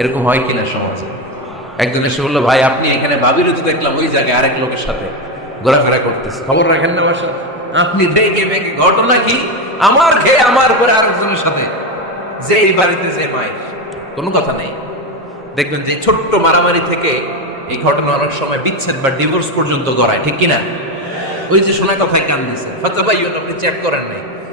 এরকম হয় কিনা সমাজে? একজন এসে বলল, ভাই, আপনি এখানে ভাবিরও তো দেখলাম ওই জায়গায় আরেক লোকের সাথে ঘোরাফেরা করতেছে। খবর রাখেন না বাসা আপনি ডেকে মেঘে ঘটনা কি? আমার খেয়ে আমার পরে আরেকজনের সাথে। যে এই বাড়িতে যে মায়ের, কোনো কথা নেই। দেখবেন যে ছোট্ট মারামারি থেকে এই ঘটনা অনেক সময় বিচ্ছেদ বা ডিভোর্স পর্যন্ত গড়ায়, ঠিক কিনা? ওই যে শোনা কথায় কান দিছে ফাতা ভাই আপনি চেক করেন নাই।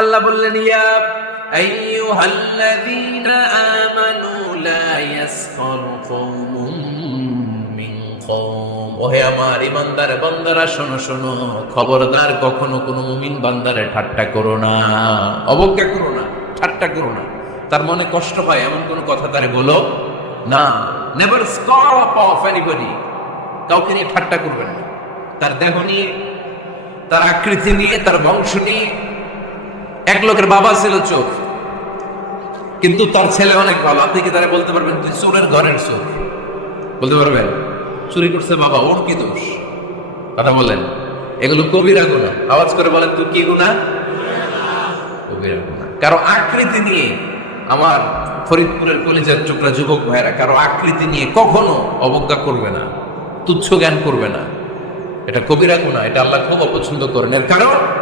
আল্লাহ বললেন, ইয়া আইয়ুহাল্লাযীনা আমানু লা ইয়াসখার কওমুম মিন কওম। ওহে আমার ইমানদার বান্দারা, শোনো শোনো, খবরদার কখনো কোনো মুমিন বান্দারে ঠাট্টা করো না। অবজ্ঞা করো না, ঠাট্টা করো না। তার মনে কষ্ট হয়, এমন কোনো কথা তারে বলো না। নেভার স্কপ অফ এনিবডি কাউকে নিয়ে ঠাট্টা করবেন না। তার দেহ নিয়ে, তার আকৃতি নিয়ে, তার বংশ নিয়ে এক লোকের বাবা ছিল চোর। কিন্তু তার ছেলে অনেক ভালো। আপনি কি তারা বলতে পারবেন তুই চোরের ঘরের চোর? বলতে পারবেন? চুরি করছে বাবা, ওর কি দোষ? কথা বলেন। এগুলো কবিরা গুণা। আওয়াজ করে বলেন তুই কি গুণা? কবিরা গুণা। কারও আকৃতি নিয়ে আমার ফরিদপুরের কলেজের চোখরা যুবক ভাইরা কারও আকৃতি নিয়ে কখনো অবজ্ঞা করবে না, তুচ্ছ জ্ঞান করবে না। এটা কবিরা গুণা, এটা আল্লাহ খুব অপছন্দ করেন। এর কারণ?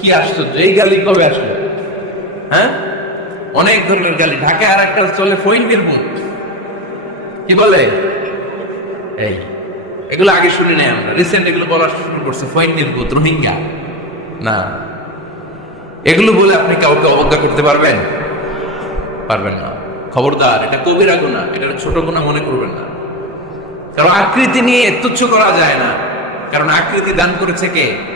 কি আশ্চর্য? এই গালি কবে আসলো? হ্যাঁ? অনেক ধরনের গালি। ঢাকায় আর একটা চলে ফৈনবির মুখ কি বলে? এই, এগুলো আগে শুনি নাই আমরা। রিসেন্ট এগুলো বলা শুরু করছে ফৈনবির ভূত রোহিঙ্গা। না। এগুলো বলে আপনি কাউকে অবজ্ঞা করতে পারবেন? পারবেন না। খবরদার, এটা কবিরা গুণা এটা ছোট গুণা মনে করবেন না। কারণ আকৃতি নিয়ে তুচ্ছ করা যায় না। কারণ আকৃতি দান করেছে কে?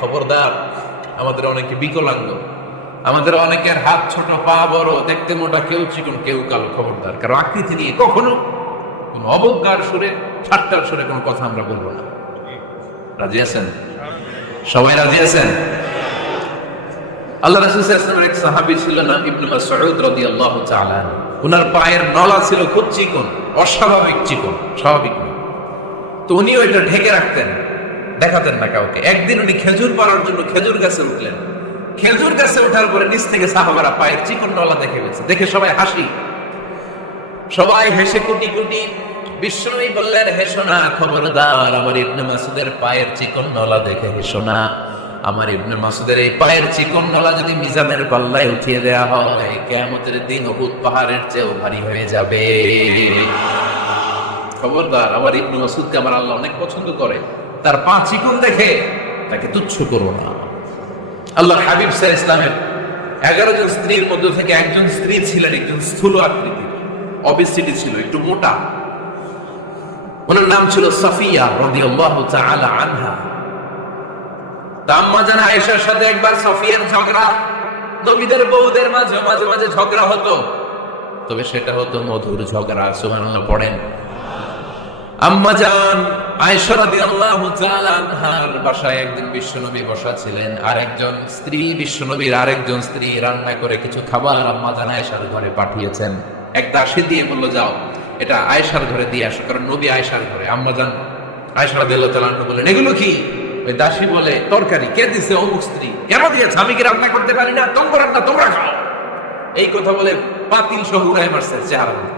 খবরদার। আমাদের অনেকে বিকলাঙ্গ। আমাদের অনেকের হাত ছোট, পা বড়, দেখতে মোটা, কেউ চিকন, কেউ কালো, খবরদার। কারণ আকৃতি নিয়ে কখনো কোন অবজ্ঞার সুরে, ঠাট্টার সুরে কোনো কথা আমরা বলব না। রাজি আছেন? সবাই রাজি আছেন? আল্লাহ রাসূল সাল্লাল্লাহু আলাইহি সাহাবী ছিল নাম ইবনে মাসউদ রাদিয়াল্লাহু তাআলা। উনার পায়ের নলা ছিল খুব চিকন, অস্বাভাবিক চিকন, স্বাভাবিক তো উনিও এটা ঢেকে রাখতেন। দেখাতেন না কাউকে। একদিন উনি খেজুর পাড়ার জন্য খেজুর গাছে উঠলেন। খেজুর গাছে ওঠার পরে নিচ থেকে সাহাবারা পায়ের চিকন দেখে গেছে। দেখে সবাই হাসি। সবাই হেসে কুটি কুটি বিশ্বনবী বললেন হেসো না খবরদার, আমার ইবনে মাসুদের পায়ের চিকন নলা দেখে হেসো না আমার ইবনে মাসুদের এই পায়ের চিকন নলা যদি মিজানের পাল্লায় উঠিয়ে দেয়া হয়, কেয়ামতের দিন উহুদ পাহাড়ের চেয়েও ভারী হয়ে যাবে। খবরদার, আমার ইবনে মাসুদকে আমার আল্লাহ অনেক পছন্দ করে। তার পা চিকন দেখে তাকে তুচ্ছ করো না। আল্লাহ হাবিব স্যার ইসলামের এগারো জন স্ত্রীর মধ্যে থেকে একজন স্ত্রী ছিলেন, একজন স্থূল আকৃতি। অবিসিটি ছিল, একটু মোটা। ওনার নাম ছিল সাফিয়া রাদিয়াল্লাহু তাআলা আনহা। তাম্মা জানা আয়েশার সাথে একবার সাফিয়ার ঝগড়া, নবীদের বউদের মাঝে মাঝে মাঝে ঝগড়া হতো। তবে সেটা হতো মধুর ঝগড়া, সুবহানাল্লাহ, পড়েন। আম্মা জান নবী আয়েশার ঘরে, আম্মা জান বলেন, এগুলো কি? ওই দাসী বলে, তরকারি, কে দিছে অমুক স্ত্রী? কেন দিয়েছে? আমি কি রান্না করতে পারি না? তোমরা রান্না, তোমরা খাও। এই কথা বলে পাতিল সহ উড়াই মারছে চেহারা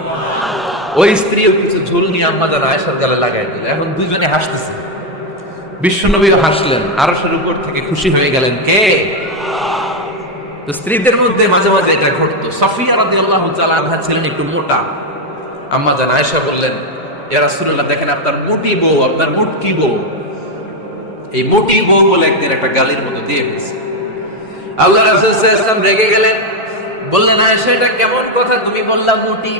ওই স্ত্রীও কিছু ঝুল নিয়ে আম্মাদার আয়েশার গালে লাগাই দিল। এখন দুইজনে হাসতেছে। বিশ্বনবীও হাসলেন, আরশের উপর থেকে খুশি হয়ে গেলেন। কে? তো স্ত্রীদের মধ্যে মাঝে মাঝে এটা ঘটতো। সফিয়া তাআলা আনহা ছিলেন একটু মোটা। আম্মা জান আয়েশা বললেন এরা রাসূলুল্লাহ, দেখেন আপনার মোটি বউ, আপনার মুটকি বউ। এই মোটি বউ বলে একদিন একটা গালির মতো দিয়ে ফেলছে। আল্লাহ রাসূল রেগে গেলেন, বললেন, আয়েশা, এটা কেমন কথা? তুমি বললা মুটি।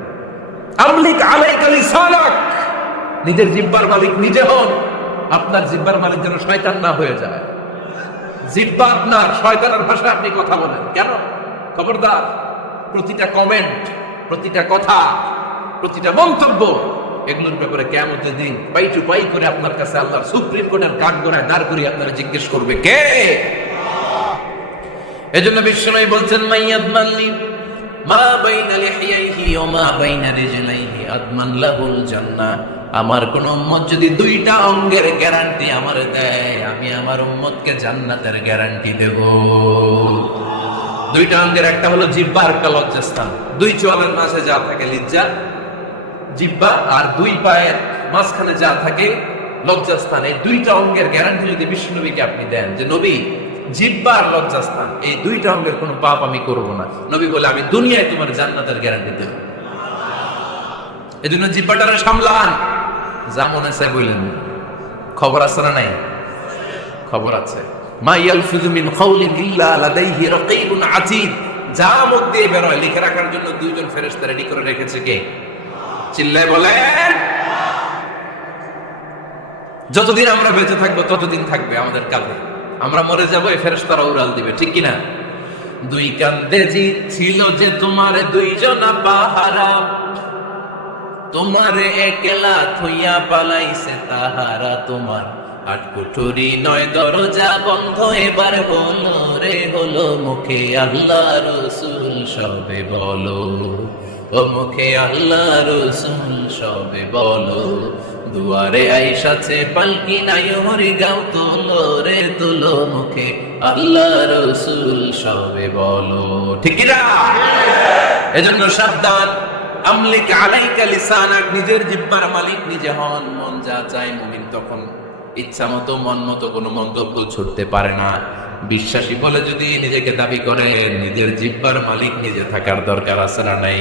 নিজের জিব্বার মালিক নিজে হন, আপনার জিব্বার মালিক যেন শয়তান না হয়ে যায়। জিব্বা আপনার, শয়তানের ভাষায় আপনি কথা বলেন। কেন? খবরদার, প্রতিটা কমেন্ট প্রতিটা কথা, প্রতিটা মন্তব্য, এগুলোর ব্যাপারে কেমন দিন পাই করে আপনার কাছে আল্লাহর সুপ্রিম কোর্টের কাঠ গড়ায় দাঁড় করিয়ে আপনারা জিজ্ঞেস করবে কে? এজন্য বিশ্বনবী বলছেন, মাইয়াদ মাল্লি মা বাইনা লিহিয়াইহি ওয়া মা বাইনা রিজলাইহি আদমান লাহুল জান্নাহ। আমার কোন উম্মত যদি দুইটা অঙ্গের গ্যারান্টি আমার দেয়, আমি আমার উম্মতকে জান্নাতের গ্যারান্টি দেব। দুইটা অঙ্গের, একটা হলো জিব্বা আর একটা লজ্জাস্থান। দুই চোয়ালের মাঝে যা থাকে লিজ্জা জিব্বা আর দুই পায়ের মাঝখানে যা থাকে লজ্জাস্থান। এই দুইটা অঙ্গের গ্যারান্টি যদি বিষ্ণুনবীকে আপনি দেন, যে নবী জিব্বা আর লজ্জাস্থান, এই দুইটা অঙ্গের কোনো পাপ আমি করব না। নবী বলে, আমি দুনিয়ায় তোমার জান্নাতের গ্যারান্টি দেব। এই জন্য জিব্বাটারে সামলান। যা মনে চায় বললেন খবর আছে না নাই? খবর আছে। মা ইয়ালফিযু মিন কাউলিন ইল্লা লাদাইহি রাকীবুন আতীদ যা মুখ দিয়ে বের হয় লিখে রাখার জন্য দুইজন ফেরেশতা রেডি করে রেখেছে কে? চিল্লায় বলেন। যতদিন আমরা বেঁচে থাকব, ততদিন থাকবে আমাদের কাঁধে। আমরা মরে যাব, এই ফেরেশতারা উড়াল দিবে, ঠিক কিনা? দুই কান্দে জি ছিল যে তোমার দুইজনা পাহারা। তোমারে একলা থইয়া পালাইছে তাহারা তোমার। আট কুঠুরি নয় দরজা বন্ধ, এবার হলো রে হলো মুখে আল্লাহ রসুল, সবে বলো। ও মুখে আল্লাহ রসুল, সবে বলো। দুয়ারে আইসাছে পালকি নাই হরি গাও তোলো রে তুলো মুখে। আল্লাহ রসুল সবে বলো। ঠিক না এজন্য সাবধান। আমলিক আলাইকা লিসানাক, নিজের জিব্বার মালিক নিজে হন। মন যা চায় মুমিন তখন ইচ্ছা মতো, মন মতো কোনো মন্তব্য ছুটতে পারে না। বিশ্বাসী বলে যদি নিজেকে দাবি করে, নিজের জিব্বার মালিক নিজে থাকার দরকার আছে না নাই?